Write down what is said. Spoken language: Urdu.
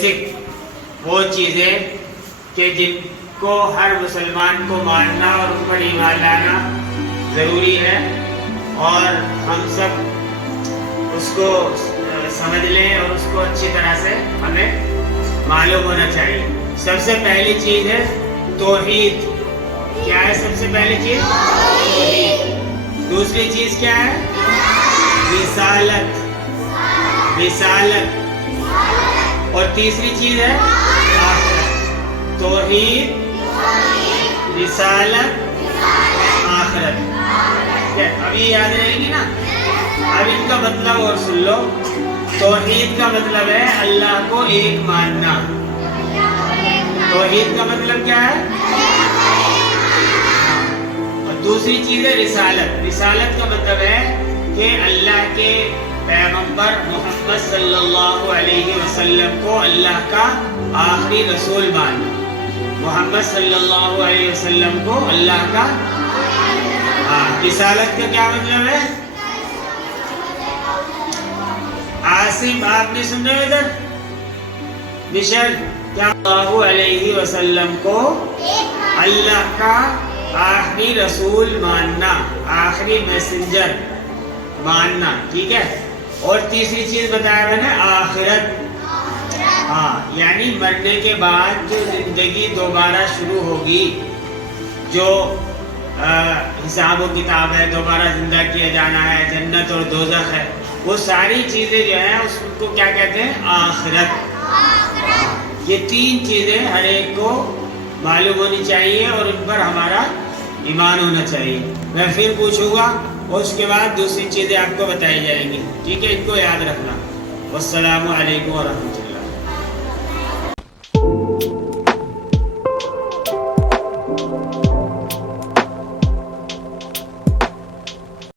بیسک وہ چیزیں کہ جن کو ہر مسلمان کو ماننا اور ان پر ایمان لانا ضروری ہے، اور ہم سب اس کو سمجھ لیں اور اس کو اچھی طرح سے ہمیں معلوم ہونا چاہیے۔ سب سے پہلی چیز ہے توحید۔ کیا ہے سب سے پہلی چیز؟ توحید۔ دوسری چیز کیا ہے؟ رسالت۔ اور تیسری چیز ہے آخرت۔ توحید، رسالت، آخرت۔ ابھی یاد رہے گی نا؟ اب ان کا مطلب اور سن لو۔ توحید کا مطلب ہے اللہ کو ایک ماننا۔ توحید کا مطلب کیا ہے؟ اور دوسری چیز ہے رسالت۔ رسالت کا مطلب ہے کہ اللہ کے پیغمبر محمد صلی اللہ علیہ وسلم کو اللہ کا آخری رسول ماننا۔ محمد صلی اللہ علیہ وسلم کو اللہ کا رسالت کا کیا مطلب ہے؟ عاصم آپ نے سن رہے ادھر؟ مشن کیا؟ اللہ علیہ وسلم کو اللہ کا آخری رسول ماننا، آخری میسنجر ماننا، ٹھیک ہے؟ اور تیسری چیز بتایا میں نے آخرت۔ یعنی مرنے کے بعد جو زندگی دوبارہ شروع ہوگی، جو حساب و کتاب ہے، دوبارہ زندہ کیا جانا ہے، جنت اور دوزخ ہے، وہ ساری چیزیں جو ہیں اس کو کیا کہتے ہیں؟ آخرت۔ یہ تین چیزیں ہر ایک کو معلوم ہونی چاہیے اور ان پر ہمارا ایمان ہونا چاہیے۔ میں پھر پوچھوں گا اور اس کے بعد دوسری چیزیں آپ کو بتائی جائیں گی، ٹھیک ہے؟ ان کو یاد رکھنا۔ والسلام علیکم ورحمۃ اللہ۔